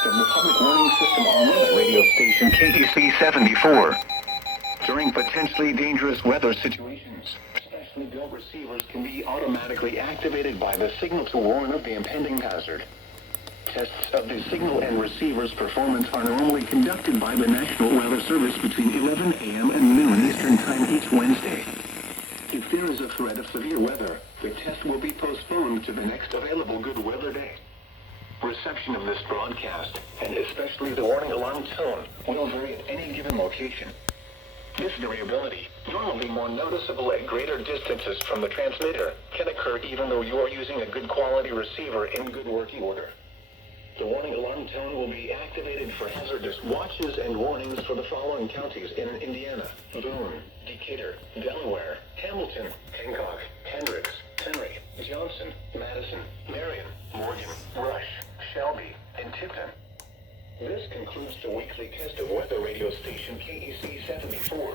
broadcast of the public warning system on weather radio station KEC74. During potentially dangerous weather situations, specially built receivers can be automatically activated by the signal to warn of the impending hazard. Tests of the signal and receiver's performance are normally conducted by the National Weather Service between 11 a.m. and noon Eastern Time each Wednesday. If there is a threat of severe weather, the test will be postponed to the next available good weather day. Reception of this broadcast, and especially the warning alarm tone, will vary at any given location. This variability, normally more noticeable at greater distances from the transmitter, can occur even though you are using a good quality receiver in good working order. The warning alarm tone will be activated for hazardous watches and warnings for the following counties in Indiana: Boone, Decatur, Delaware, Hamilton, Hancock, Hendricks, Henry, Johnson, Madison, Marion, Morgan, Rush, Shelby, and Tipton. This concludes the weekly test of weather radio station KEC74.